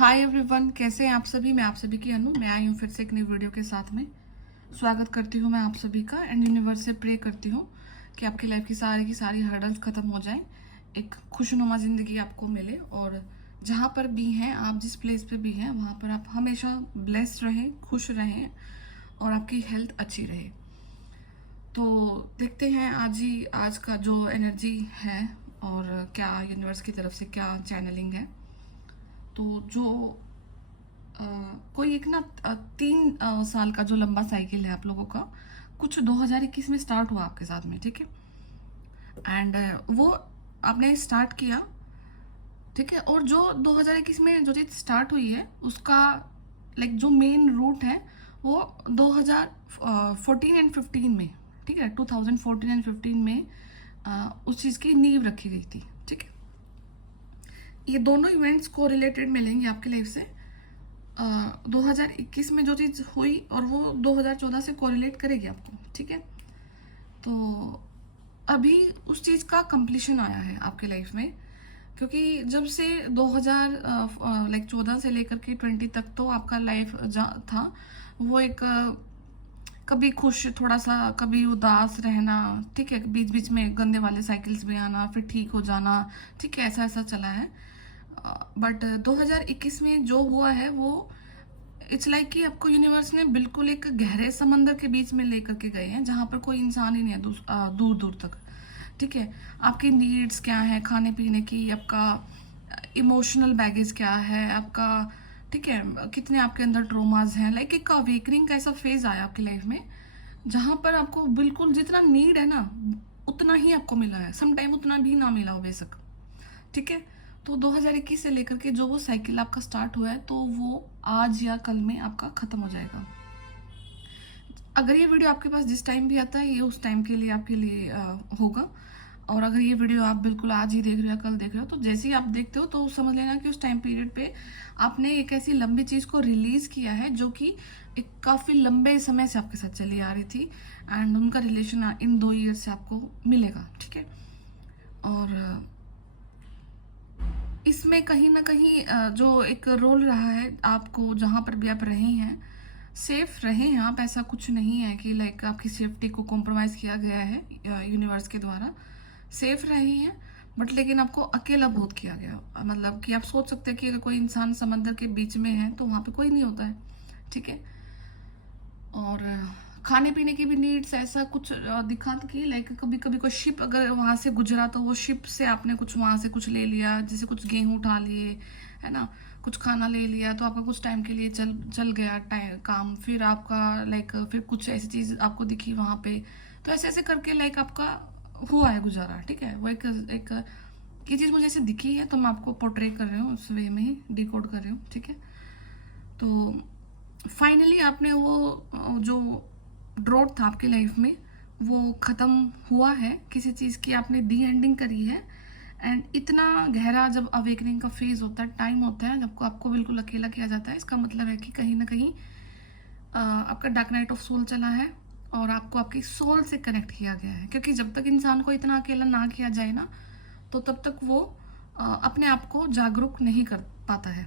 Hi everyone, कैसे हैं आप सभी। मैं आप सभी की अनु, मैं आई हूँ फिर से एक नई वीडियो के साथ में। स्वागत करती हूँ मैं आप सभी का एंड यूनिवर्स से प्रे करती हूँ कि आपकी लाइफ की सारी हर्डल्स खत्म हो जाएं, एक खुशनुमा ज़िंदगी आपको मिले और जहाँ पर भी हैं आप, जिस प्लेस पे भी हैं वहाँ पर आप हमेशा ब्लेस्ड रहें, खुश रहें और आपकी हेल्थ अच्छी रहे। तो देखते हैं आज का जो एनर्जी है और क्या यूनिवर्स की तरफ से क्या चैनलिंग है। तो जो अ, कोई एक ना 3 साल का जो लंबा साइकिल है आप लोगों का, कुछ 2021 में स्टार्ट हुआ आपके साथ में, ठीक है। एंड वो आपने स्टार्ट किया, ठीक है। और जो 2021 में जो चीज़ स्टार्ट हुई है उसका लाइक जो मेन रूट है वो 2014 एंड 15 में, ठीक है, 2014 एंड 15 में उस चीज़ की नींव रखी गई थी, ठीक है। ये दोनों इवेंट्स को रिलेटेड मिलेंगे आपकी लाइफ से। 2021 में जो चीज़ हुई और वो 2014 से कोरिलेट करेगी आपको, ठीक है। तो अभी उस चीज़ का कंप्लीशन आया है आपके लाइफ में, क्योंकि जब से 2014 से लेकर के 20 तक तो आपका लाइफ था वो एक कभी खुश थोड़ा सा, कभी उदास रहना, ठीक है, बीच बीच में गंदे वाले साइकिल्स भी आना, फिर ठीक हो जाना, ठीक है, ऐसा ऐसा चला है। बट 2021 में जो हुआ है वो इट्स लाइक कि आपको यूनिवर्स ने बिल्कुल एक गहरे समंदर के बीच में लेकर के गए हैं जहाँ पर कोई इंसान ही नहीं है दूर दूर तक, ठीक है। आपकी नीड्स क्या है खाने पीने की, आपका इमोशनल बैगेज क्या है आपका, ठीक है, कितने आपके अंदर ट्रोमाज हैं, लाइक एक अवेकनिंग का ऐसा फेज आया आपकी लाइफ में जहाँ पर आपको बिल्कुल जितना नीड है ना उतना ही आपको मिला है, सम टाइम उतना भी ना मिला हो बेशक, ठीक है। तो 2021 से लेकर के जो वो साइकिल आपका स्टार्ट हुआ है तो वो आज या कल में आपका खत्म हो जाएगा। अगर ये वीडियो आपके पास जिस टाइम भी आता है ये उस टाइम के लिए आपके लिए होगा। और अगर ये वीडियो आप बिल्कुल आज ही देख रहे हो या कल देख रहे हो तो जैसे ही आप देखते हो तो समझ लेना कि उस टाइम पीरियड पे आपने एक ऐसी लंबी चीज़ को रिलीज किया है जो कि एक काफ़ी लंबे समय से आपके साथ चली आ रही थी एंड उनका रिलेशन इन 2 ईयर से आपको मिलेगा, ठीक है। और इसमें कहीं ना कहीं जो एक रोल रहा है आपको, जहाँ पर भी आप रहे हैं सेफ रहें आप, ऐसा कुछ नहीं है कि लाइक आपकी सेफ्टी को कॉम्प्रोमाइज़ किया गया है यूनिवर्स के द्वारा, सेफ रहे हैं। बट लेकिन आपको अकेला बहुत किया गया, मतलब कि आप सोच सकते हैं कि अगर कोई इंसान समंदर के बीच में है तो वहाँ पे कोई नहीं होता है, ठीक है। और खाने पीने की भी नीड्स ऐसा कुछ दिखा था कि लाइक कभी कभी कोई शिप अगर वहाँ से गुजरा तो वो शिप से आपने कुछ वहाँ से कुछ ले लिया, जैसे कुछ गेहूँ उठा लिए, है ना, कुछ खाना ले लिया तो आपका कुछ टाइम के लिए चल चल गया टाइम काम, फिर आपका लाइक फिर कुछ ऐसी चीज़ आपको दिखी वहाँ पे, तो ऐसे ऐसे करके लाइक आपका हुआ है गुजारा, ठीक है। वो एक ये चीज़ मुझे ऐसे दिखी है तो मैं आपको पोर्ट्रे कर रही हूँ, उस वे में ही डिकोड कर रही हूँ, ठीक है। तो फाइनली आपने वो जो ड्रॉट था आपकी लाइफ में वो ख़त्म हुआ है, किसी चीज़ की आपने डी एंडिंग करी है। एंड इतना गहरा जब अवेकनिंग का फेज होता है, टाइम होता है जब को आपको बिल्कुल अकेला किया जाता है, इसका मतलब है कि कहीं ना कहीं आपका डार्क नाइट ऑफ सोल चला है और आपको आपकी सोल से कनेक्ट किया गया है, क्योंकि जब तक इंसान को इतना अकेला ना किया जाए ना तो तब तक वो अपने आप को जागरूक नहीं कर पाता है,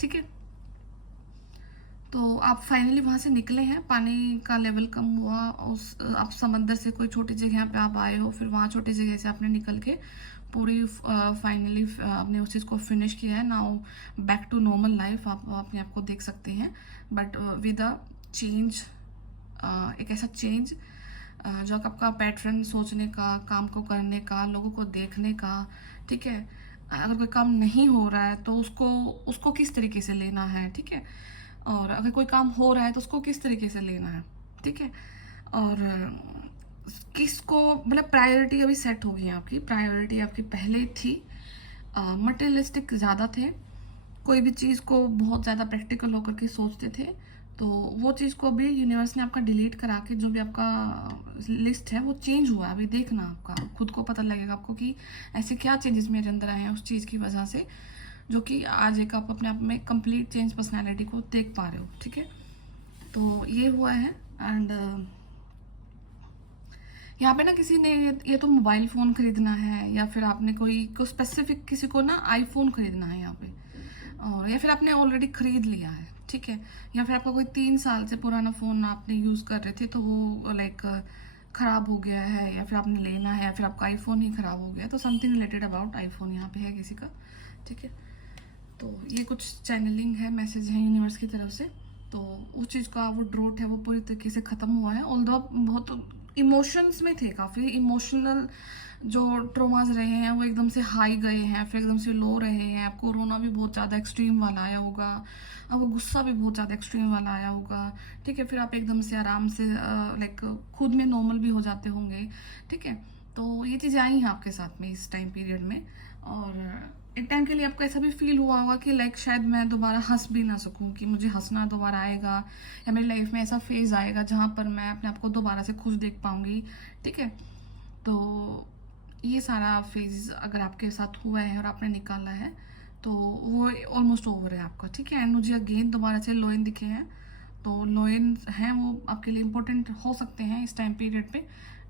ठीक है। तो आप फाइनली वहाँ से निकले हैं, पानी का लेवल कम हुआ, उस आप समंदर से कोई छोटी जगह पे आप आए हो, फिर वहाँ छोटी जगह से आपने निकल के पूरी फाइनली आपने उस चीज़ को फिनिश किया है। Now back to normal life आप अपने आप को देख सकते हैं, बट विद अ चेंज, एक ऐसा चेंज जो आपका पैटर्न सोचने का, काम को करने का, लोगों को देखने का, ठीक है। अगर कोई काम नहीं हो रहा है तो उसको उसको किस तरीके से लेना है, ठीक है। और अगर कोई काम हो रहा है तो उसको किस तरीके से लेना है, ठीक है। और किसको मतलब प्रायोरिटी अभी सेट हो गई है, आपकी प्रायोरिटी आपकी पहले थी मटेरियलिस्टिक ज़्यादा थे, कोई भी चीज़ को बहुत ज़्यादा प्रैक्टिकल होकर के सोचते थे, तो वो चीज़ को अभी यूनिवर्स ने आपका डिलीट करा के जो भी आपका लिस्ट है वो चेंज हुआ है। अभी देखना आपका खुद को पता लगेगा आपको कि ऐसे क्या चेंजेस मेरे अंदर आए हैं उस चीज़ की वजह से, जो कि आज एक आप अपने आप में कंप्लीट चेंज पर्सनैलिटी को देख पा रहे हो, ठीक है। तो ये हुआ है। एंड यहाँ पे ना किसी ने ये तो मोबाइल फ़ोन खरीदना है या फिर आपने कोई को स्पेसिफिक किसी को ना आईफोन खरीदना है यहाँ पे, और या फिर आपने ऑलरेडी खरीद लिया है, ठीक है, या फिर आपका कोई 3 साल से पुराना फ़ोन आपने यूज़ कर रहे थे तो वो लाइक ख़राब हो गया है, या फिर आपने लेना है, या फिर आपका आईफोन ही ख़राब हो गया, तो समथिंग रिलेटेड अबाउट आईफोन यहाँ पे है किसी का, ठीक है। तो ये कुछ चैनलिंग है, मैसेज है यूनिवर्स की तरफ से। तो उस चीज़ का वो ड्रोट है वो पूरी तरीके से ख़त्म हुआ है। ऑल्दो आप बहुत इमोशंस में थे, काफ़ी इमोशनल जो ट्रोमाज रहे हैं वो एकदम से हाई गए हैं, फिर एकदम से लो रहे हैं। आपको रोना भी बहुत ज़्यादा एक्सट्रीम वाला आया होगा, आपको गुस्सा भी बहुत ज़्यादा एक्सट्रीम वाला आया होगा, ठीक है। फिर आप एकदम से आराम से लाइक खुद में नॉर्मल भी हो जाते होंगे, ठीक है। तो ये चीज़ें आई हैं आपके साथ में इस टाइम पीरियड में। और एक टाइम के लिए आपको ऐसा भी फील हुआ होगा कि लाइक शायद मैं दोबारा हंस भी ना सकूं, कि मुझे हंसना दोबारा आएगा, या मेरी लाइफ में ऐसा फेज आएगा जहां पर मैं अपने आप को दोबारा से खुश देख पाऊंगी, ठीक है। तो ये सारा फेज अगर आपके साथ हुआ है और आपने निकाला है तो वो ऑलमोस्ट ओवर है आपका, ठीक है। एंड मुझे अगेन दोबारा से लोइन दिखे हैं, तो लोइन हैं वो आपके लिए इम्पोर्टेंट हो सकते हैं इस टाइम पीरियड पे।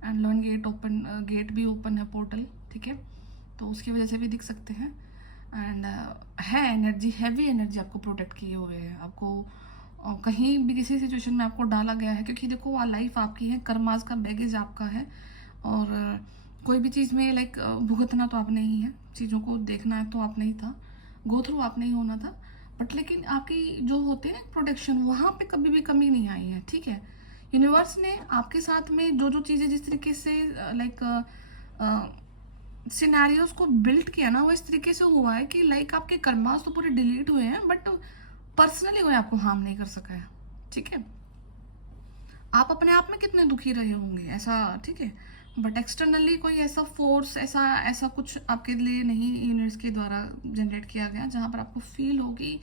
एंड लोइन गेट भी ओपन है, पोर्टल, ठीक है। तो उसकी वजह से भी दिख सकते हैं। एंड है एनर्जी, हैवी एनर्जी आपको प्रोटेक्ट किए हुए है, आपको कहीं भी किसी सिचुएशन में आपको डाला गया है, क्योंकि देखो वो लाइफ आपकी है, कर्मास का बैगेज आपका है। और कोई भी चीज़ में लाइक भुगतना तो आपने ही है, चीज़ों को देखना है तो आपने ही था, गो थ्रू आपने ही होना था। बट लेकिन आपकी जो होते हैं प्रोटेक्शन, वहाँ पे कभी भी कमी नहीं आई है, ठीक है। यूनिवर्स ने आपके साथ में जो जो चीज़ें जिस तरीके से लाइक सिनेरियोज को बिल्ड किया ना, वो इस तरीके से हुआ है कि लाइक आपके कर्मास तो पूरे डिलीट हुए हैं, बट पर्सनली कोई आपको हार्म नहीं कर सका है, ठीक है। आप अपने आप में कितने दुखी रहे होंगे ऐसा, ठीक है। बट एक्सटर्नली कोई ऐसा फोर्स, ऐसा ऐसा कुछ आपके लिए नहीं यूनिवर्स के द्वारा जनरेट किया गया जहां पर आपको फील हो कि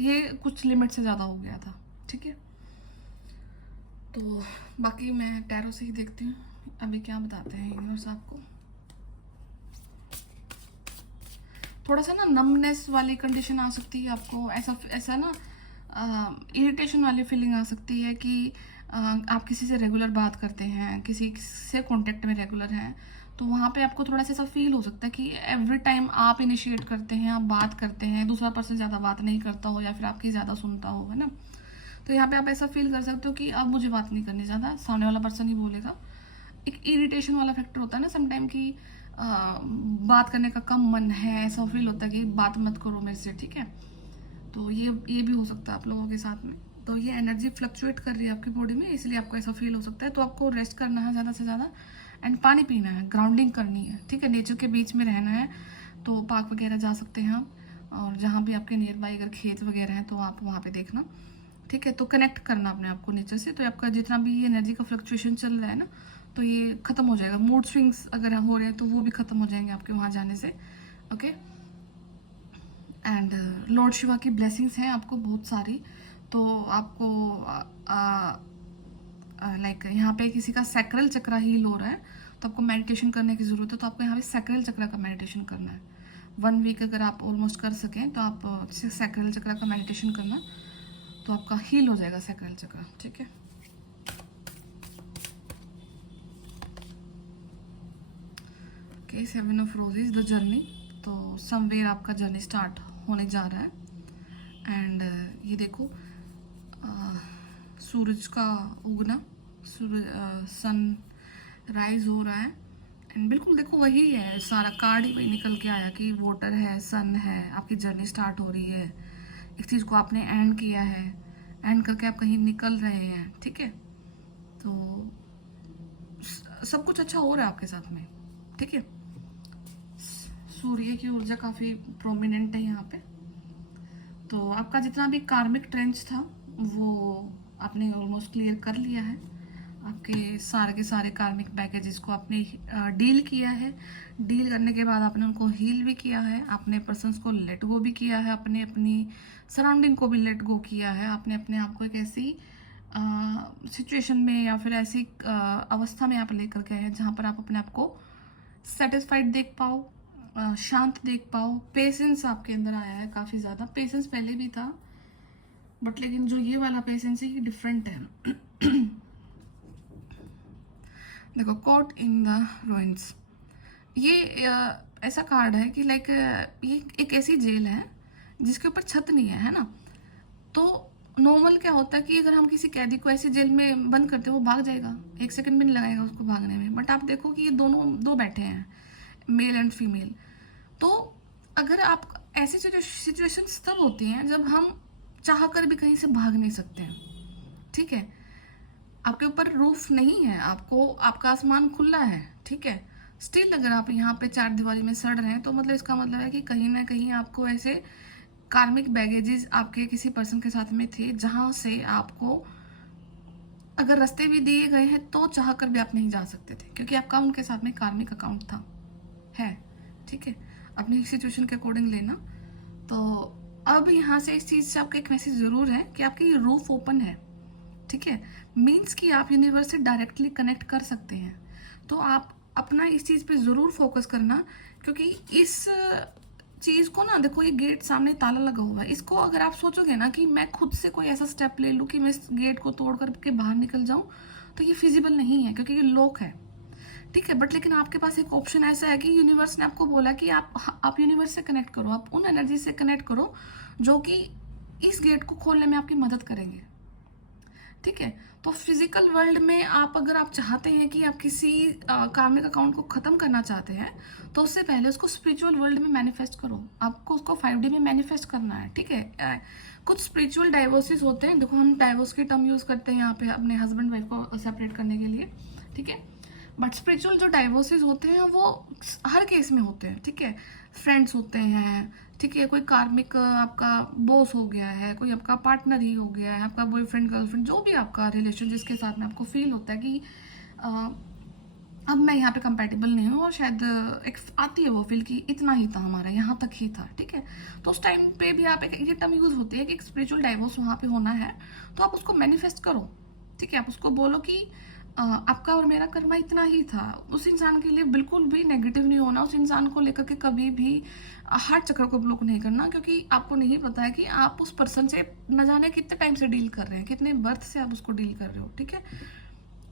ये कुछ लिमिट से ज़्यादा हो गया था, ठीक है। तो बाकी मैं टैरो से ही देखती हूँ अभी क्या बताते हैं यूनिवर्स आपको। थोड़ा सा ना नमनेस वाली कंडीशन आ सकती है आपको, ऐसा ऐसा ना इरिटेशन वाली फीलिंग आ सकती है कि आप किसी से रेगुलर बात करते हैं, किसी से कांटेक्ट में रेगुलर हैं, तो वहाँ पे आपको थोड़ा सा ऐसा फील हो सकता है कि एवरी टाइम आप इनिशिएट करते हैं, आप बात करते हैं, दूसरा पर्सन ज़्यादा बात नहीं करता हो या फिर आपकी ज़्यादा सुनता हो, है ना। तो यहाँ पे आप ऐसा फील कर सकते हो कि अब मुझे बात नहीं करनी ज़्यादा, सामने वाला पर्सन ही बोलेगा। एक इरिटेशन वाला फैक्टर होता है ना समटाइम कि बात करने का कम मन है, ऐसा फील होता है कि बात मत करो मेरे से, ठीक है। तो ये भी हो सकता है आप लोगों के साथ में। तो ये एनर्जी फ्लक्चुएट कर रही है आपकी बॉडी में, इसलिए आपको ऐसा फील हो सकता है। तो आपको रेस्ट करना है ज़्यादा से ज़्यादा, एंड पानी पीना है, ग्राउंडिंग करनी है, ठीक है। नेचर के बीच में रहना है, तो पार्क वगैरह जा सकते हैं आप, और जहाँ भी आपके नियर बाई अगर खेत वगैरह हैं तो आप वहाँ पे देखना, ठीक है। तो कनेक्ट करना अपने आप को नेचर से, तो आपका जितना भी एनर्जी का फ्लक्चुएशन चल रहा है ना, तो ये खत्म हो जाएगा। मूड स्विंग्स अगर हो रहे हैं तो वो भी खत्म हो जाएंगे आपके वहाँ जाने से, ओके। एंड लॉर्ड शिवा की ब्लेसिंग्स हैं आपको बहुत सारी। तो आपको लाइक यहाँ पे किसी का सैक्रल चक्र हील हो रहा है, तो आपको मेडिटेशन करने की ज़रूरत है। तो आपको यहाँ पे सैक्रल चक्र का मेडिटेशन करना है। 1 वीक अगर आप ऑलमोस्ट कर सकें तो आप सैक्रल चक्र का मेडिटेशन करना, तो आपका हील हो जाएगा सैक्रल चक्र, ठीक है। Okay, 7 of roses the journey. तो समवेयर आपका जर्नी स्टार्ट होने जा रहा है। एंड ये देखो सूरज का उगना, सूरज सन राइज हो रहा है। एंड बिल्कुल देखो वही है, सारा कार्ड ही वही निकल के आया कि वाटर है, सन है, आपकी जर्नी स्टार्ट हो रही है। एक चीज़ को आपने एंड किया है, एंड करके आप कहीं निकल रहे हैं, ठीक है। तो सब कुछ अच्छा हो रहा है आपके साथ में, ठीक है। सूर्य की ऊर्जा काफ़ी प्रोमिनेंट है यहाँ पे। तो आपका जितना भी कार्मिक ट्रेंच था वो आपने ऑलमोस्ट क्लियर कर लिया है। आपके सारे के सारे कार्मिक पैकेजेस को आपने डील किया है। डील करने के बाद आपने उनको हील भी किया है, आपने पर्सन्स को लेट गो भी किया है, आपने अपनी सराउंडिंग को भी लेट गो किया है। आपने अपने आप को एक ऐसी सिचुएशन में या फिर ऐसी अवस्था में आप लेकर के आए हैं जहाँ पर आप अपने आप को सेटिस्फाइड देख पाओ, शांत देख पाओ। पेशेंस आपके अंदर आया है, काफ़ी ज़्यादा पेशेंस पहले भी था, बट लेकिन जो ये वाला पेशेंस है ये डिफरेंट है। देखो, कॉट इन द रुइंस, ये ऐसा कार्ड है कि लाइक ये एक ऐसी जेल है जिसके ऊपर छत नहीं है ना। तो नॉर्मल क्या होता है कि अगर हम किसी कैदी को ऐसे जेल में बंद करते हैं, वो भाग जाएगा, 1 सेकंड भी नहीं लगाएगा उसको भागने में। बट आप देखो कि ये दोनों दो बैठे हैं, मेल एंड फीमेल। तो अगर आप ऐसी सिचुएशंस तब होती हैं जब हम चाह कर भी कहीं से भाग नहीं सकते हैं, ठीक है। आपके ऊपर रूफ नहीं है, आपको आपका आसमान खुला है, ठीक है। स्टिल अगर आप यहाँ पे चार दीवारी में सड़ रहे हैं, तो मतलब इसका मतलब है कि कहीं ना कहीं आपको ऐसे कार्मिक बैगेजेस आपके किसी पर्सन के साथ में थे, जहाँ से आपको अगर रास्ते भी दिए गए हैं तो चाह कर भी आप नहीं जा सकते थे, क्योंकि आपका उनके साथ में कार्मिक अकाउंट था, है, ठीक है। अपनी सिचुएशन के अकॉर्डिंग लेना। तो अब यहाँ से इस चीज़ से आपका एक मैसेज ज़रूर है कि आपकी रूफ ओपन है, ठीक है। मीन्स कि आप यूनिवर्स से डायरेक्टली कनेक्ट कर सकते हैं। तो आप अपना इस चीज़ पे ज़रूर फोकस करना, क्योंकि इस चीज़ को ना देखो, ये गेट सामने ताला लगा हुआ है, इसको अगर आप सोचोगे ना कि मैं खुद से कोई ऐसा स्टेप ले लूँ कि मैं इस गेट को तोड़ करके बाहर निकल जाऊँ, तो ये फिजिबल नहीं है, क्योंकि ये लॉक है, ठीक है। बट लेकिन आपके पास एक ऑप्शन ऐसा है कि यूनिवर्स ने आपको बोला कि आप यूनिवर्स से कनेक्ट करो, आप उन एनर्जी से कनेक्ट करो जो कि इस गेट को खोलने में आपकी मदद करेंगे, ठीक है। तो फिजिकल वर्ल्ड में आप अगर आप चाहते हैं कि आप किसी कार्मिक अकाउंट को ख़त्म करना चाहते हैं, तो उससे पहले उसको स्पिरिचुअल वर्ल्ड में मैनिफेस्ट करो। आपको उसको 5D में मैनिफेस्ट करना है, ठीक है। कुछ स्पिरिचुअल डाइवोर्सेस होते हैं, देखो हम डाइवोर्स की टर्म यूज़ करते हैं यहाँ पे अपने हस्बैंड वाइफ को सेपरेट करने के लिए, ठीक है। बट स्पिरिचुअल जो डाइवोर्सेस होते हैं वो हर केस में होते हैं, ठीक है। फ्रेंड्स होते हैं, ठीक है, कोई कार्मिक आपका बॉस हो गया है, कोई आपका पार्टनर ही हो गया है, आपका बॉयफ्रेंड गर्लफ्रेंड, जो भी आपका रिलेशन जिसके साथ में आपको फील होता है कि अब मैं यहाँ पे कंपेटेबल नहीं हूँ, और शायद एक आती है वो फील कि इतना ही था हमारा, यहाँ तक ही था, ठीक है। तो उस टाइम पे भी आप ये टर्म यूज़ होती है कि एक स्पिरिचुअल डाइवोर्स वहाँ पे होना है, तो आप उसको मैनिफेस्ट करो, ठीक है। आप उसको बोलो कि आपका और मेरा कर्मा इतना ही था। उस इंसान के लिए बिल्कुल भी नेगेटिव नहीं होना, उस इंसान को लेकर के कभी भी हार्ट चक्र को ब्लॉक नहीं करना, क्योंकि आपको नहीं पता है कि आप उस पर्सन से न जाने कितने टाइम से डील कर रहे हैं, कितने बर्थ से आप उसको डील कर रहे हो, ठीक है।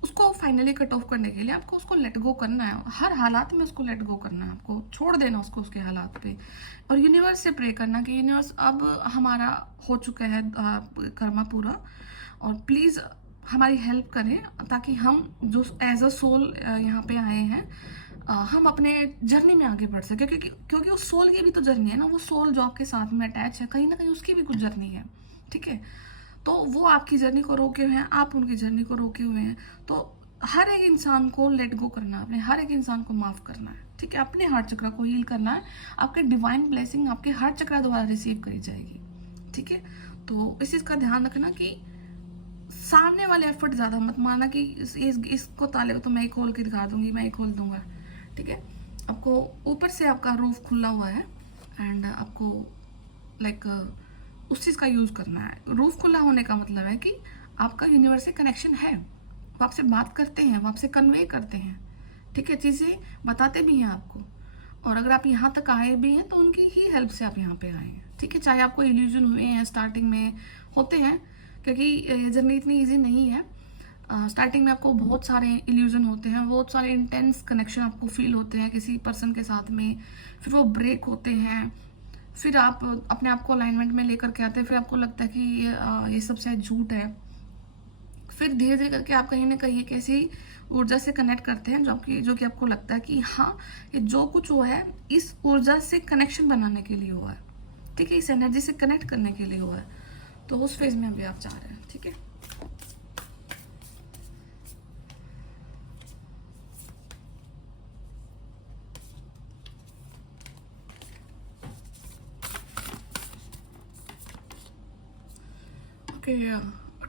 उसको फाइनली कट ऑफ करने के लिए आपको उसको लेट गो करना है, हर हालात में उसको लेट गो करना है, आपको छोड़ देना उसको उसके हालात पे, और यूनिवर्स से प्रे करना कि यूनिवर्स अब हमारा हो चुका है कर्मा पूरा, और प्लीज़ हमारी हेल्प करें, ताकि हम जो एज अ सोल यहाँ पे आए हैं, हम अपने जर्नी में आगे बढ़ सके, क्योंकि उस सोल की भी तो जर्नी है ना, वो सोल जो आपके साथ में अटैच है, कहीं ना कहीं उसकी भी कुछ जर्नी है, ठीक है। तो वो आपकी जर्नी को रोके हुए हैं, आप उनकी जर्नी को रोके हुए हैं। तो हर एक इंसान को लेट गो करना है, अपने हर एक इंसान को माफ़ करना है, ठीक है। अपने हार्ट चक्र को हील करना है, आपके डिवाइन ब्लेसिंग आपके हार्ट चक्र द्वारा रिसीव करी जाएगी, ठीक है। तो इस चीज़ का ध्यान रखना कि सामने वाले एफर्ट ज़्यादा मत मारना कि इसको ताले को तो मैं ही खोल के दिखा दूंगी, मैं ही खोल दूंगा, ठीक है। आपको ऊपर से आपका रूफ खुला हुआ है, एंड आपको लाइक उस चीज़ का यूज़ करना है। रूफ खुला होने का मतलब है कि आपका यूनिवर्स से कनेक्शन है, वो आपसे बात करते हैं, वो आपसे कन्वे करते हैं, ठीक है, चीज़ें बताते भी हैं आपको। और अगर आप यहाँ तक आए भी हैं तो उनकी ही हेल्प से आप यहाँ पे आए हैं, ठीक है। चाहे आपको इल्यूजन हुए हैं, स्टार्टिंग में होते हैं, क्योंकि ये जर्नी इतनी ईजी नहीं है। स्टार्टिंग में आपको बहुत सारे इल्यूजन होते हैं, बहुत सारे इंटेंस कनेक्शन आपको फील होते हैं किसी पर्सन के साथ में, फिर वो ब्रेक होते हैं, फिर आप अपने आप को अलाइनमेंट में लेकर के आते हैं, फिर आपको लगता है कि ये सब शायद झूठ है। फिर धीरे धीरे करके आप कहीं ना कहीं एक ऐसी ऊर्जा से कनेक्ट करते हैं जो कि आपको लगता है कि हाँ, ये जो कुछ हुआ है इस ऊर्जा से कनेक्शन बनाने के लिए हुआ है, ठीक है, इस एनर्जी से कनेक्ट करने के लिए हुआ है। तो उस फेज में अभी आप जा रहे हैं, ठीक है। Okay,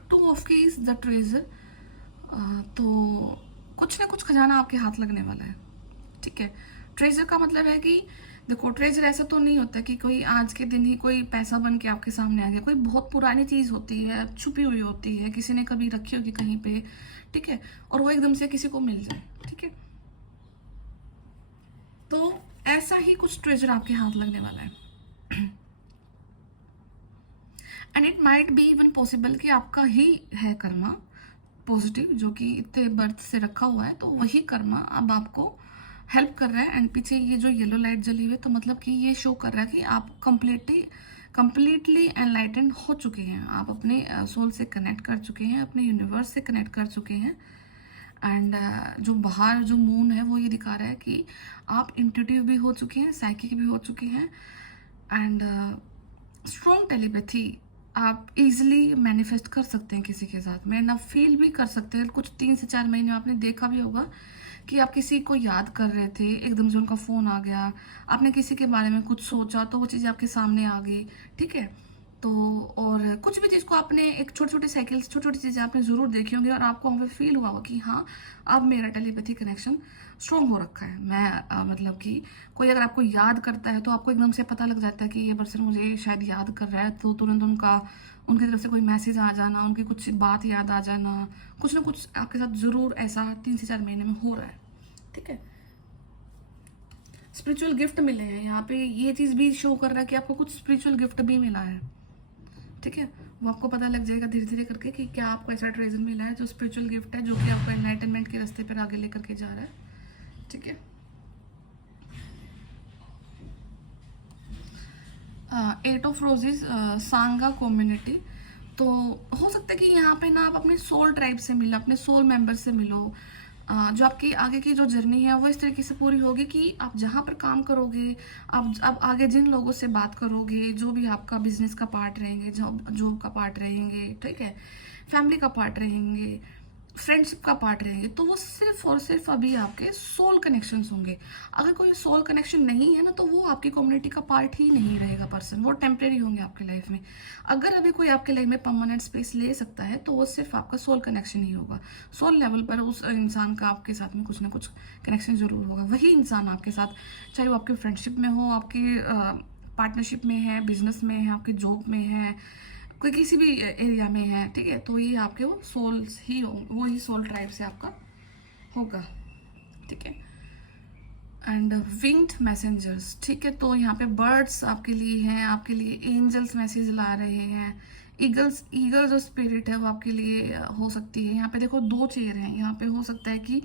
2 of keys the treasure. तो कुछ ना कुछ खजाना आपके हाथ लगने वाला है, ठीक है। ट्रेजर का मतलब है कि देखो, ट्रेजर ऐसा तो नहीं होता कि कोई आज के दिन ही कोई पैसा बन के आपके सामने आ गया, कोई बहुत पुरानी चीज़ होती है, छुपी हुई होती है, किसी ने कभी रखी होगी कहीं पे, ठीक है, और वो एकदम से किसी को मिल जाए, ठीक है। तो ऐसा ही कुछ ट्रेजर आपके हाथ लगने वाला है, and it might be even possible कि आपका ही है कर्मा पॉजिटिव, जो कि इतने बर्थ से रखा हुआ है, तो वही कर्मा अब आपको हेल्प कर रहा है। एंड पीछे ये जो येलो लाइट जली हुई है, तो मतलब कि ये शो कर रहा है कि आप कंप्लीटली एनलाइटेंड हो चुके हैं, आप अपने सोल से कनेक्ट कर चुके हैं, अपने यूनिवर्स से कनेक्ट कर चुके हैं। एंड जो बाहर जो मून है वो ये दिखा रहा है कि आप इंट्यूटिव भी हो चुके हैं, साइकिक भी हो चुके हैं। एंड स्ट्रॉन्ग टेलीपैथी, आप इजीली मैनिफेस्ट कर सकते हैं किसी के साथ में, ना फील भी कर सकते हैं। कुछ 3 से 4 महीने में आपने देखा भी होगा कि आप किसी को याद कर रहे थे, एकदम से उनका फ़ोन आ गया, आपने किसी के बारे में कुछ सोचा तो वो चीज़ आपके सामने आ गई, ठीक है। तो और कुछ भी चीज़ को आपने एक छोटे छोटे साइकिल्स, छोटी छोटी चीज़ें आपने ज़रूर देखी होंगी और आपको वहाँ पे फील हुआ होगा कि हाँ, अब मेरा टेलीपैथी कनेक्शन स्ट्रॉन्ग हो रखा है। मैं मतलब कि कोई अगर आपको याद करता है तो आपको एकदम से पता लग जाता है कि ये पर्सन मुझे शायद याद कर रहा है, तो तुरंत उनकी तरफ से कोई मैसेज आ जाना, उनकी कुछ बात याद आ जाना, कुछ ना कुछ आपके साथ ज़रूर ऐसा 3 से 4 महीने में हो रहा है, ठीक है। स्पिरिचुअल गिफ्ट मिले हैं यहाँ पे, ये चीज़ भी शो कर रहा है कि आपको कुछ स्पिरिचुअल गिफ्ट भी मिला है, ठीक है। वो आपको पता लग जाएगा धीरे धीरे करके कि क्या आपको ऐसा ट्रेजर मिला है जो स्पिरिचुअल गिफ्ट है, जो कि आपको एनलाइटनमेंट के रास्ते पर आगे लेकर के जा रहा है, ठीक है। 8 ऑफ रोजेज, सांगा कम्युनिटी। तो हो सकता है कि यहाँ पे ना आप अपने सोल ट्राइब से मिलो, अपने सोल मेंबर से मिलो। जो आपकी आगे की जो जर्नी है वो इस तरीके से पूरी होगी कि आप जहाँ पर काम करोगे, आप आगे जिन लोगों से बात करोगे, जो भी आपका बिजनेस का पार्ट रहेंगे, जॉब का पार्ट रहेंगे, ठीक है, फैमिली का पार्ट रहेंगे, फ्रेंडशिप का पार्ट रहेंगे, तो वो सिर्फ और सिर्फ अभी आपके सोल कनेक्शंस होंगे। अगर कोई सोल कनेक्शन नहीं है ना, तो वो आपकी कम्युनिटी का पार्ट ही नहीं रहेगा पर्सन, वो टेम्परेरी होंगे आपके लाइफ में। अगर अभी कोई आपके लाइफ में परमानेंट स्पेस ले सकता है तो वो सिर्फ आपका सोल कनेक्शन ही होगा। सोल लेवल पर उस इंसान का आपके साथ में कुछ ना कुछ कनेक्शन जरूर होगा। वही इंसान आपके साथ, चाहे वो आपके फ्रेंडशिप में हो, आपकी पार्टनरशिप में है, बिजनेस में है, आपके जॉब में है, कोई किसी भी एरिया में है, ठीक है, तो ये आपके वो सोल्स ही हो, वो ही सोल ट्राइब से आपका होगा, ठीक है। एंड विंग्ड मैसेंजर्स, ठीक है, तो यहाँ पे बर्ड्स आपके लिए हैं, आपके लिए एंजल्स मैसेज ला रहे हैं। ईगल जो स्पिरिट है वो आपके लिए हो सकती है। यहाँ पे देखो 2 चेयर हैं, यहाँ पे हो सकता है कि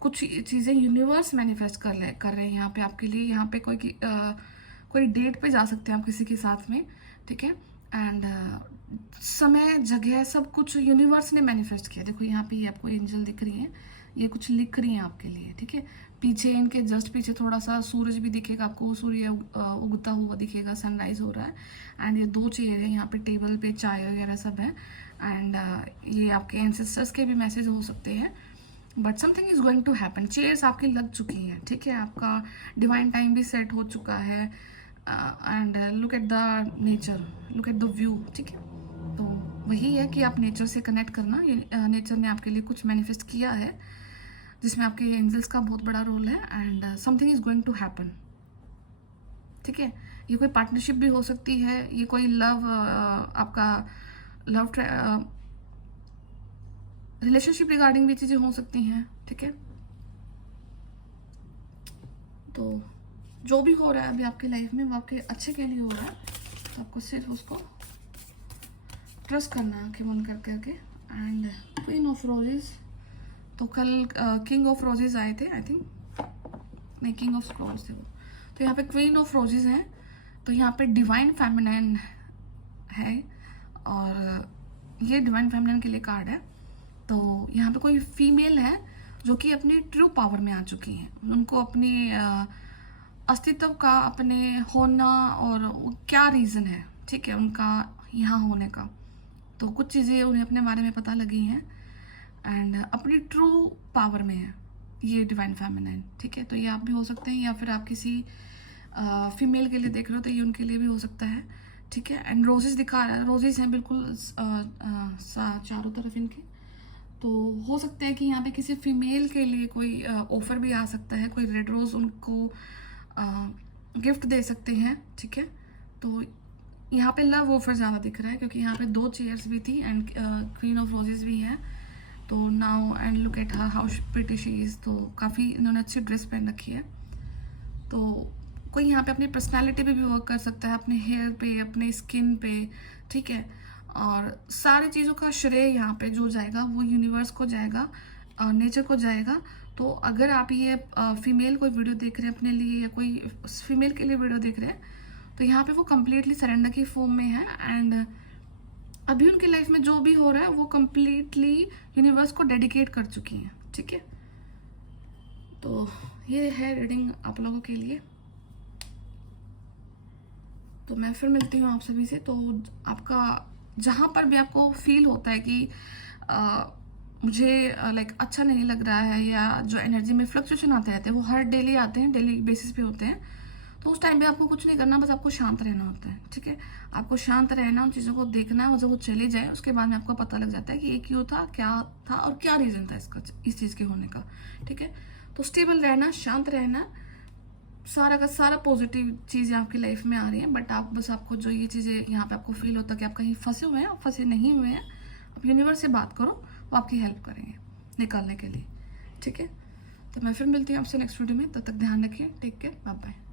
कुछ चीज़ें यूनिवर्स मैनिफेस्ट कर रहे हैं यहाँ पे आपके लिए। यहाँ पे कोई डेट पे जा सकते हैं आप किसी के साथ में, ठीक है। एंड समय, जगह, सब कुछ यूनिवर्स ने मैनिफेस्ट किया। देखो यहाँ पे ये आपको एंजल दिख रही हैं, ये कुछ लिख रही हैं आपके लिए, ठीक है। पीछे इनके जस्ट पीछे थोड़ा सा सूरज भी दिखेगा आपको, सूर्य उगता हुआ दिखेगा, सनराइज हो रहा है। एंड ये 2 चेयर है, यहाँ पे टेबल पे चाय वगैरह सब है। एंड ये आपके एंसेस्टर्स के भी मैसेज हो सकते हैं, but something is going to happen. Chairs आपकी लग चुकी हैं, ठीक है, आपका डिवाइन टाइम भी सेट हो चुका है। And look at the nature, look at the view, ठीक है। तो वही है कि आप नेचर से कनेक्ट करना, ये नेचर ने आपके लिए कुछ मैनिफेस्ट किया है जिसमें आपके एंजल्स का बहुत बड़ा रोल है। And something is going to happen, ठीक है। ये कोई पार्टनरशिप भी हो सकती है, ये कोई आपका लव रिलेशनशिप रिगार्डिंग भी चीज़ें हो सकती हैं, ठीक है। तो जो भी हो रहा है अभी आपकी लाइफ में वो आपके अच्छे के लिए हो रहा है, तो आपको सिर्फ उसको ट्रस्ट करना है, आंखें बंद कर करके। एंड क्वीन ऑफ रोजेस, तो कल किंग ऑफ रोजेस आए थे, आई थिंक, नहीं, किंग ऑफ स्क्रॉल्स थे वो। तो यहाँ पे क्वीन ऑफ रोजेस हैं, तो यहाँ पे डिवाइन फेमिनाइन है, और ये डिवाइन फेमिनाइन के लिए कार्ड है। तो यहाँ पे कोई फीमेल है जो कि अपनी ट्रू पावर में आ चुकी है, उनको अपनी अस्तित्व का, अपने होना और क्या रीज़न है, ठीक है, उनका यहाँ होने का। तो कुछ चीज़ें उन्हें अपने बारे में पता लगी हैं एंड अपनी ट्रू पावर में है ये डिवाइन फेमिनाइन, ठीक है। तो ये आप भी हो सकते हैं, या फिर आप किसी फीमेल के लिए देख रहे हो तो ये उनके लिए भी हो सकता है, ठीक है। एंड रोजेस दिखा रहा है, रोजेस हैं बिल्कुल चारों तरफ इनके। तो हो सकता है कि यहाँ पे किसी फीमेल के लिए कोई ऑफर भी आ सकता है, कोई रेड रोज उनको गिफ्ट दे सकते हैं, ठीक है। तो यहाँ पे लव ऑफर ज़्यादा दिख रहा है क्योंकि यहाँ पे 2 चेयर्स भी थी एंड क्वीन ऑफ रोजेस भी है। तो now and look at her how pretty she is, तो काफ़ी इन्होंने अच्छी ड्रेस पहन रखी है। तो कोई यहाँ पे अपनी पर्सनालिटी पे भी वर्क कर सकता है, अपने हेयर पे, अपने स्किन पे, ठीक है। और सारी चीज़ों का श्रेय यहाँ पे जो जाएगा वो यूनिवर्स को जाएगा, नेचर को जाएगा। तो अगर आप ये फीमेल कोई वीडियो देख रहे हैं अपने लिए, या कोई फीमेल के लिए वीडियो देख रहे हैं, तो यहाँ पे वो कम्प्लीटली सरेंडर की फॉर्म में है, एंड अभी उनकी लाइफ में जो भी हो रहा है वो कम्प्लीटली यूनिवर्स को डेडिकेट कर चुकी हैं। ठीक है, तो ये है रीडिंग आप लोगों के लिए। तो मैं फिर मिलती हूँ आप सभी से। तो आपका जहाँ पर भी आपको फील होता है कि मुझे लाइक अच्छा नहीं लग रहा है, या जो एनर्जी में फ्लक्चुएशन आते रहते हैं वो हर डेली आते हैं, डेली बेसिस पे होते हैं, तो उस टाइम पे आपको कुछ नहीं करना, बस आपको शांत रहना होता है। ठीक है, आपको शांत रहना, उन चीज़ों को देखना है, और जब वो चले जाए उसके बाद में आपको पता लग जाता है कि ये क्यों था, क्या था और क्या रीज़न था इसका, इस चीज़ के होने का। ठीक है, तो स्टेबल रहना, शांत रहना, सारा का सारा पॉजिटिव चीज़ें आपकी लाइफ में आ रही हैं। बट आप बस, आपको जो ये चीज़ें यहाँ पे आपको फील होता है कि आप कहीं फंसे हुए हैं, आप फंसे नहीं हुए हैं, आप यूनिवर्स से बात करो, वो आपकी हेल्प करेंगे निकालने के लिए। ठीक है, तो मैं फिर मिलती हूँ आपसे नेक्स्ट वीडियो में। तब तक ध्यान रखिए, टेक केयर, बाय बाय।